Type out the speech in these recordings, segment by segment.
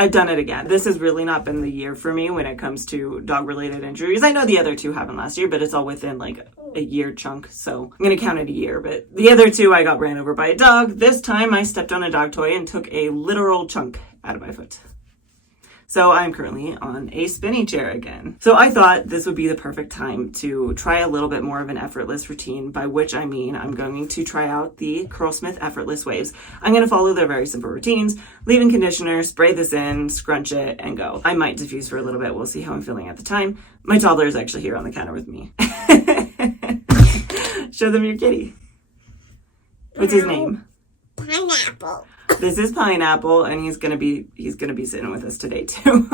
I've done it again. This has really not been the year for me when it comes to dog-related injuries. I know the other two happened last year, but it's all within like a year chunk, so I'm going to count it a year. But the other two, I got ran over by a dog. This time, I stepped on a dog toy and took a literal chunk out of my foot. So I'm currently on a spinning chair again. So I thought this would be the perfect time to try a little bit more of an effortless routine, by which I mean I'm going to try out the Curlsmith Effortless Waves. I'm going to follow their very simple routines, leave-in conditioner, spray this in, scrunch it, and go. I might diffuse for a little bit. We'll see how I'm feeling at the time. My toddler is actually here on the counter with me. Show them your kitty. What's his name? Pineapple. This is Pineapple, and he's gonna be sitting with us today too.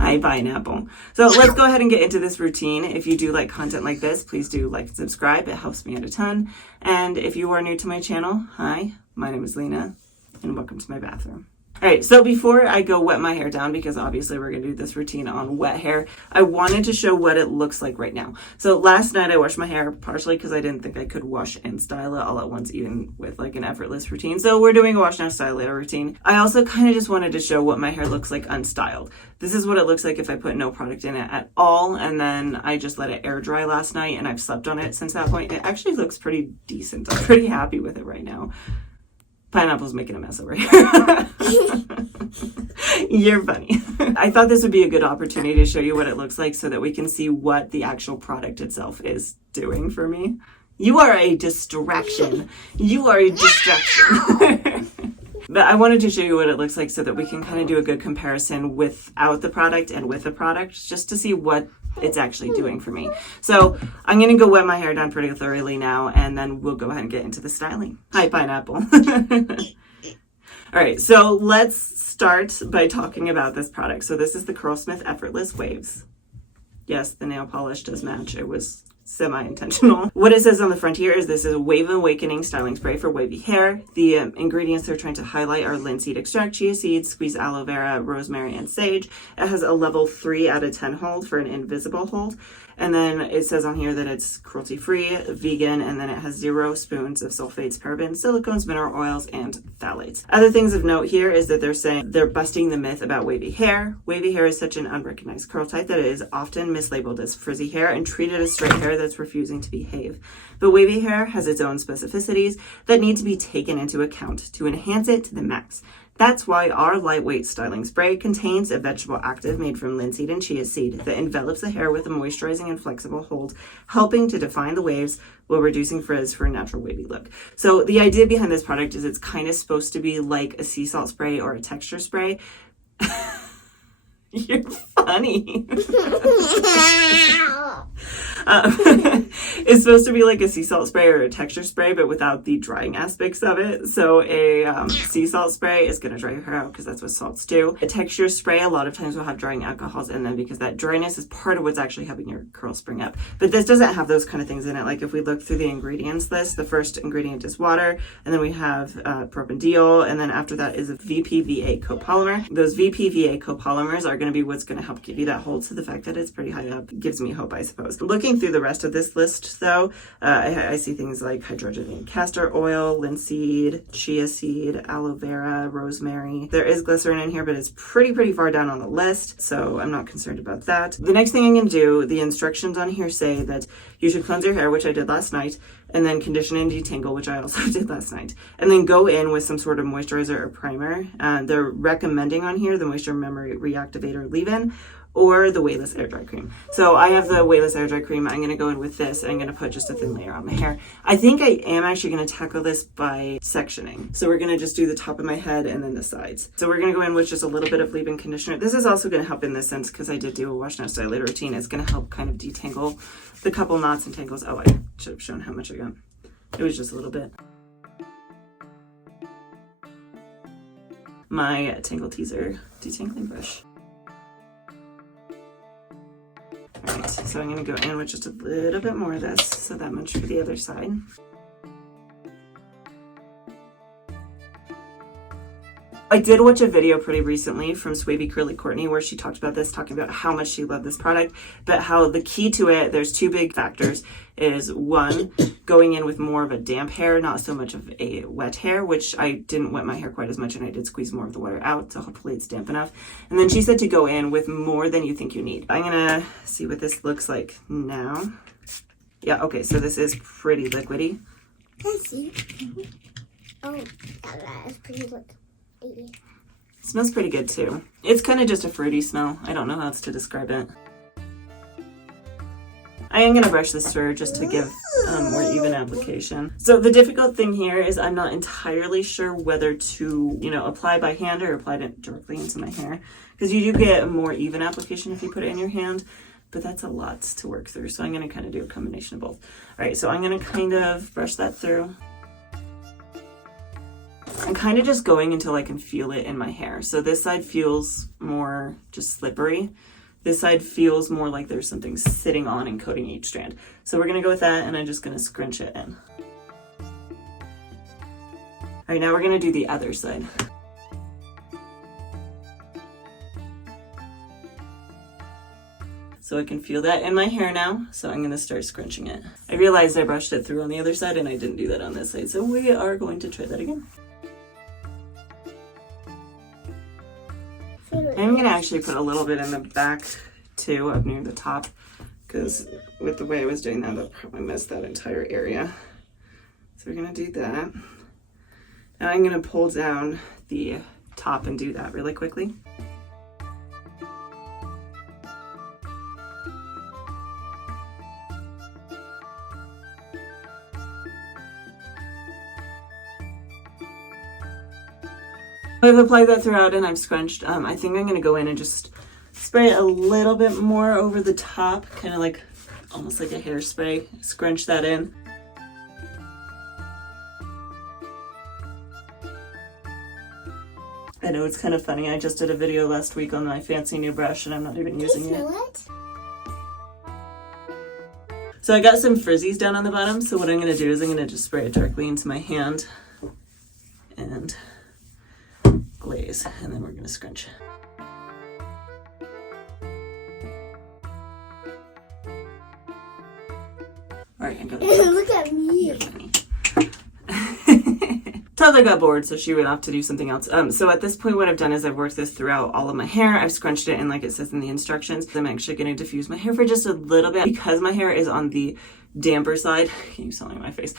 Hi, Pineapple. So let's go ahead and get into this routine. If you do like content like this, please do like and subscribe. It helps me out a ton. And if you are new to my channel, hi, my name is Lena, and welcome to my bathroom. All right, so before I go wet my hair down, because obviously we're going to do this routine on wet hair, I wanted to show what it looks like right now. So last night I washed my hair, partially because I didn't think I could wash and style it all at once, even with like an effortless routine. So we're doing a wash now, style later routine. I also kind of just wanted to show what my hair looks like unstyled. This is what it looks like if I put no product in it at all, and then I just let it air dry last night, and I've slept on it since that point. It actually looks pretty decent. I'm pretty happy with it right now. Pineapple's making a mess over here. You're funny. I thought this would be a good opportunity to show you what it looks like so that we can see what the actual product itself is doing for me. You are a distraction. You are a distraction. But I wanted to show you what it looks like so that we can kind of do a good comparison without the product and with the product, just to see what it's actually doing for me. So I'm going to go wet my hair down pretty thoroughly now, and then we'll go ahead and get into the styling. Hi, Pineapple. All right, so let's start by talking about this product. So this is the Curlsmith Effortless Waves. Yes, the nail polish does match. It was semi-intentional. What it says on the front here is this is a Wave Awakening styling spray for wavy hair. The ingredients they're trying to highlight are linseed extract, chia seeds, squeezed aloe vera, rosemary, and sage. It has a level 3 out of 10 hold for an invisible hold. And then it says on here that it's cruelty-free, vegan, and then it has 0 spoons of sulfates, parabens, silicones, mineral oils, and phthalates. Other things of note here is that they're saying they're busting the myth about wavy hair. Wavy hair is such an unrecognized curl type that it is often mislabeled as frizzy hair and treated as straight hair that's refusing to behave. But wavy hair has its own specificities that need to be taken into account to enhance it to the max. That's why our lightweight styling spray contains a vegetable active made from linseed and chia seed that envelops the hair with a moisturizing and flexible hold, helping to define the waves while reducing frizz for a natural wavy look. So the idea behind this product is it's kind of supposed to be like a sea salt spray or a texture spray. You're funny. It's supposed to be like a sea salt spray or a texture spray, but without the drying aspects of it. So a sea salt spray is going to dry your hair out because that's what salts do. A texture spray a lot of times will have drying alcohols in them because that dryness is part of what's actually helping your curls spring up. But this doesn't have those kind of things in it. Like if we look through the ingredients list, the first ingredient is water, and then we have propanediol, and then after that is a VPVA copolymer. Those VPVA copolymers are going to be what's going to help give you that hold. So the fact that it's pretty high up gives me hope, I suppose. Looking through the rest of this list, though, I see things like hydrogenated castor oil, linseed, chia seed, aloe vera, rosemary. There is glycerin in here, but it's pretty far down on the list, so I'm not concerned about that. The next thing I'm going to do, the instructions on here say that you should cleanse your hair, which I did last night, and then condition and detangle, which I also did last night, and then go in with some sort of moisturizer or primer. They're recommending on here the Moisture Memory Reactivator leave-in or the Weightless Air Dry Cream. So I have the Weightless Air Dry Cream. I'm going to go in with this, and I'm going to put just a thin layer on my hair. I think I am actually going to tackle this by sectioning. So we're going to just do the top of my head and then the sides. So we're going to go in with just a little bit of leave-in conditioner. This is also going to help in this sense because I did do a wash now style later routine. It's going to help kind of detangle the couple knots and tangles. Oh, I should have shown how much I got. It was just a little bit. My Tangle Teaser detangling brush. Alright, so I'm going to go in with just a little bit more of this, so that much for the other side. I did watch a video pretty recently from Wavy Curly Courtney where she talked about this, talking about how much she loved this product, but how the key to it, there's two big factors, is one, going in with more of a damp hair, not so much of a wet hair, which I didn't wet my hair quite as much and I did squeeze more of the water out, so hopefully it's damp enough. And then she said to go in with more than you think you need. I'm gonna see what this looks like now. Yeah, okay, so this is pretty liquidy. I see. Oh, that is pretty liquidy. It smells pretty good too. It's kind of just a fruity smell. I don't know how else to describe it. I am going to brush this through just to give more even application. So the difficult thing here is I'm not entirely sure whether to, apply by hand or apply it directly into my hair. Because you do get a more even application if you put it in your hand. But that's a lot to work through. So I'm going to kind of do a combination of both. All right, so I'm going to kind of brush that through. I'm kind of just going until I can feel it in my hair. So this side feels more just slippery. This side feels more like there's something sitting on and coating each strand. So we're going to go with that, and I'm just going to scrunch it in. All right, now we're going to do the other side. So I can feel that in my hair now, so I'm going to start scrunching it. I realized I brushed it through on the other side, and I didn't do that on this side, so we are going to try that again. I'm going to actually put a little bit in the back too, up near the top, because with the way I was doing that, I'll probably miss that entire area. So we're going to do that. Now I'm going to pull down the top and do that really quickly. I've applied that throughout and I've scrunched. I think I'm going to go in and just spray it a little bit more over the top, kind of like almost like a hairspray. Scrunch that in. I know it's kind of funny. I just did a video last week on my fancy new brush and I'm not even using it. So I got some frizzies down on the bottom. So what I'm going to do is I'm going to just spray it directly into my hand and glaze, and then we're going to scrunch. All right, I'm going to look at me. Toddler got bored, so she went off to do something else. So at this point, what I've done is I've worked this throughout all of my hair. I've scrunched it in like it says in the instructions. I'm actually going to diffuse my hair for just a little bit because my hair is on the damper side. Can you see my face?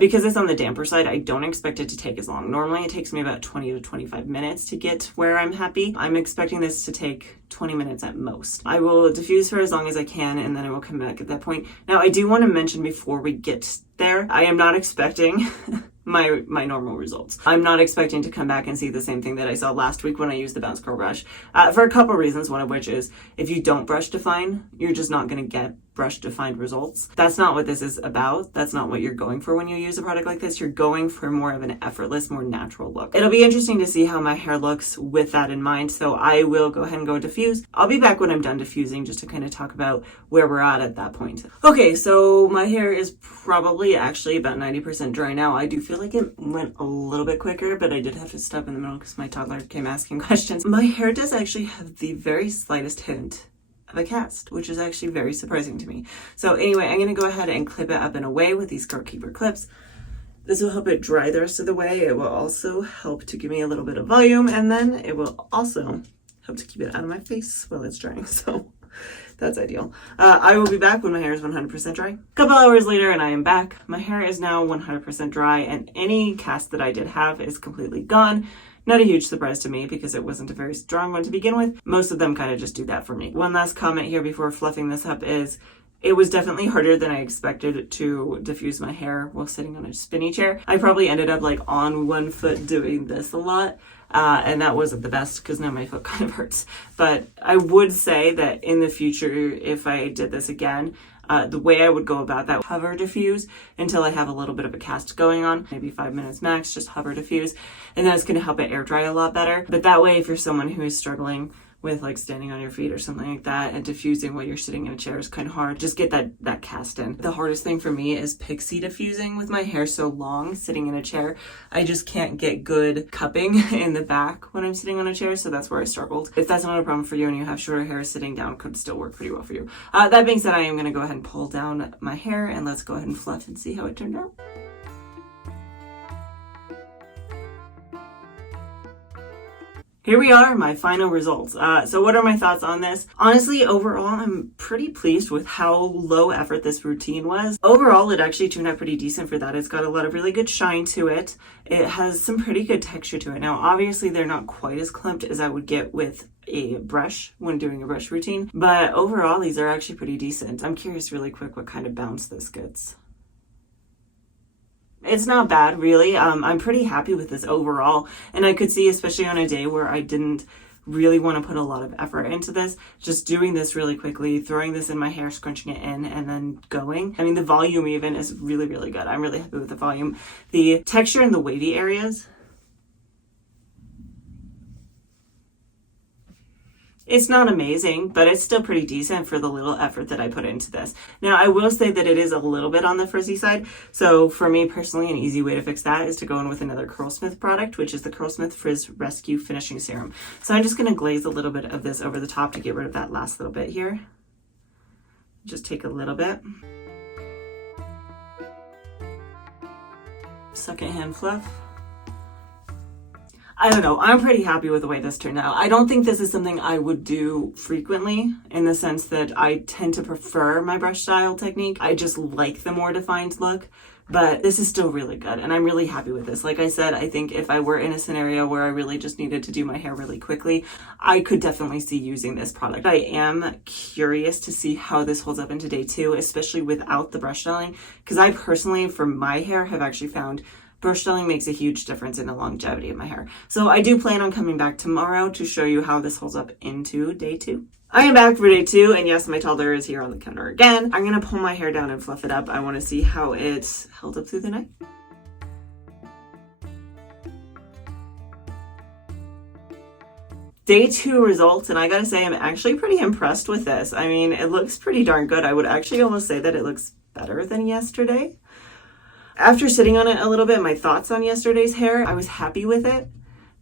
Because it's on the damper side, I don't expect it to take as long. Normally it takes me about 20 to 25 minutes to get where I'm happy. I'm expecting this to take 20 minutes at most. I will diffuse for as long as I can and then I will come back at that point. Now I do want to mention before we get there, I am not expecting my normal results. I'm not expecting to come back and see the same thing that I saw last week when I used the Bounce Curl brush for a couple reasons, one of which is if you don't brush define, you're just not going to get brush defined results. That's not what this is about. That's not what you're going for when you use a product like this. You're going for more of an effortless, more natural look. It'll be interesting to see how my hair looks with that in mind. So I will go ahead and go diffuse. I'll be back when I'm done diffusing just to kind of talk about where we're at that point. Okay, so my hair is probably actually about 90% dry now. I do feel like it went a little bit quicker, but I did have to stop in the middle because my toddler came asking questions. My hair does actually have the very slightest hint of a cast, which is actually very surprising to me. So anyway, I'm going to go ahead and clip it up and away with these Curl Keeper clips. This will help it dry the rest of the way. It will also help to give me a little bit of volume, and then it will also help to keep it out of my face while it's drying. So that's ideal. I will be back when my hair is 100% dry. A couple hours later and I am back. My hair is now 100% dry and any cast that I did have is completely gone. Not a huge surprise to me because it wasn't a very strong one to begin with. Most of them kind of just do that for me. One last comment here before fluffing this up is it was definitely harder than I expected to diffuse my hair while sitting on a spinny chair. I probably ended up like on one foot doing this a lot. And that wasn't the best because now my foot kind of hurts. But I would say that in the future, if I did this again, the way I would go about that, hover diffuse until I have a little bit of a cast going on, maybe 5 minutes max, just hover diffuse. And that's going to help it air dry a lot better. But that way, if you're someone who is struggling with like standing on your feet or something like that, and diffusing while you're sitting in a chair is kind of hard. Just get that cast in. The hardest thing for me is pixie diffusing. With my hair so long sitting in a chair, I just can't get good cupping in the back when I'm sitting on a chair, so that's where I struggled. If that's not a problem for you and you have shorter hair, sitting down could still work pretty well for you. That being said, I am going to go ahead and pull down my hair, and let's go ahead and fluff and see how it turned out. Here we are, my final results. So what are my thoughts on this? Honestly, overall, I'm pretty pleased with how low effort this routine was. Overall, it actually turned out pretty decent for that. It's got a lot of really good shine to it. It has some pretty good texture to it. Now, obviously, they're not quite as clumped as I would get with a brush when doing a brush routine, but overall, these are actually pretty decent. I'm curious really quick what kind of bounce this gets. It's not bad, really. I'm pretty happy with this overall, and I could see, especially on a day where I didn't really want to put a lot of effort into this, just doing this really quickly, throwing this in my hair, scrunching it in, and then going. I mean, the volume even is really, really good. I'm really happy with the volume. The texture in the wavy areas, it's not amazing, but it's still pretty decent for the little effort that I put into this. Now, I will say that it is a little bit on the frizzy side. So for me personally, an easy way to fix that is to go in with another Curlsmith product, which is the Curlsmith Frizz Rescue Finishing Serum. So I'm just going to glaze a little bit of this over the top to get rid of that last little bit here. Just take a little bit. Second hand fluff. I don't know. I'm pretty happy with the way this turned out. I don't think this is something I would do frequently, in the sense that I tend to prefer my brush style technique. I just like the more defined look, but this is still really good, and I'm really happy with this. Like I said, I think if I were in a scenario where I really just needed to do my hair really quickly, I could definitely see using this product. I am curious to see how this holds up into day 2, especially without the brush styling, because I personally, for my hair, have actually found brush styling makes a huge difference in the longevity of my hair. So I do plan on coming back tomorrow to show you how this holds up into day 2. I am back for day 2, and yes, my toddler is here on the counter again. I'm gonna pull my hair down and fluff it up. I wanna see how it held up through the night. Day 2 results, and I gotta say, I'm actually pretty impressed with this. I mean, it looks pretty darn good. I would actually almost say that it looks better than yesterday. After sitting on it a little bit, my thoughts on yesterday's hair, I was happy with it,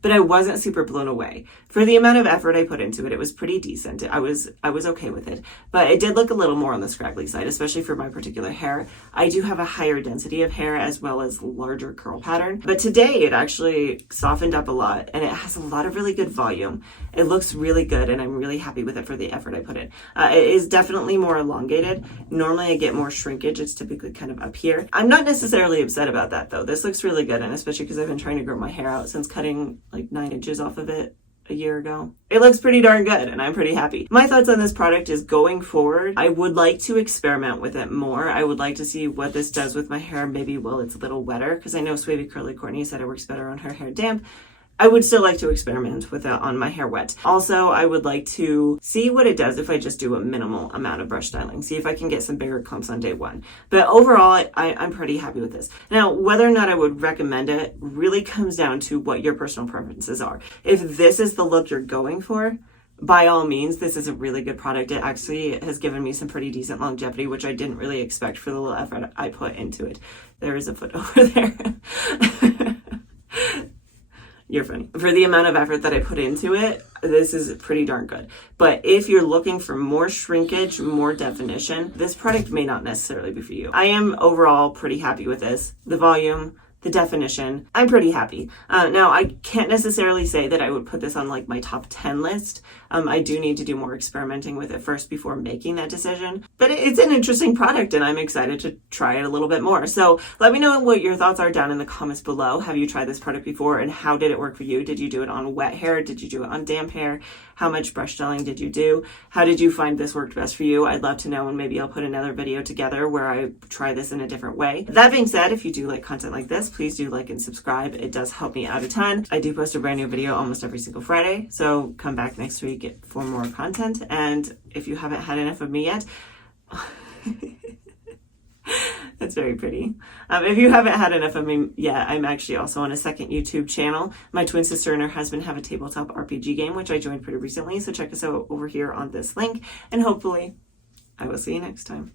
but I wasn't super blown away. For the amount of effort I put into it, it was pretty decent. I was okay with it, but it did look a little more on the scraggly side, especially for my particular hair. I do have a higher density of hair as well as larger curl pattern, but today it actually softened up a lot, and it has a lot of really good volume. It looks really good, and I'm really happy with it for the effort I put in. It is definitely more elongated. Normally I get more shrinkage. It's typically kind of up here. I'm not necessarily upset about that though. This looks really good, and especially because I've been trying to grow my hair out since cutting like 9 inches off of it a year ago. It looks pretty darn good, and I'm pretty happy. My thoughts on this product is, going forward, I would like to experiment with it more. I would like to see what this does with my hair, maybe while it's a little wetter, because I know Wavy Curly Courtney said it works better on her hair damp. I would still like to experiment with it on my hair wet. Also, I would like to see what it does if I just do a minimal amount of brush styling. See if I can get some bigger clumps on day 1. But overall, I'm pretty happy with this. Now, whether or not I would recommend it really comes down to what your personal preferences are. If this is the look you're going for, by all means, this is a really good product. It actually has given me some pretty decent longevity, which I didn't really expect for the little effort I put into it. There is a foot over there. You're funny. For the amount of effort that I put into it, this is pretty darn good. But if you're looking for more shrinkage, more definition, this product may not necessarily be for you. I am overall pretty happy with this. The volume, the definition, I'm pretty happy. Now, I can't necessarily say that I would put this on like my top 10 list. I do need to do more experimenting with it first before making that decision. But it's an interesting product, and I'm excited to try it a little bit more. So let me know what your thoughts are down in the comments below. Have you tried this product before, and how did it work for you? Did you do it on wet hair? Did you do it on damp hair? How much brush styling did you do? How did you find this worked best for you? I'd love to know, and maybe I'll put another video together where I try this in a different way. That being said, if you do like content like this, please do like and subscribe. It does help me out a ton. I do post a brand new video almost every single Friday, so come back next week for more content. And if you haven't had enough of me yet, It's very pretty. If you haven't had enough of me yet, I'm actually also on a second YouTube channel. My twin sister and her husband have a tabletop RPG game, which I joined pretty recently. So check us out over here on this link. And hopefully I will see you next time.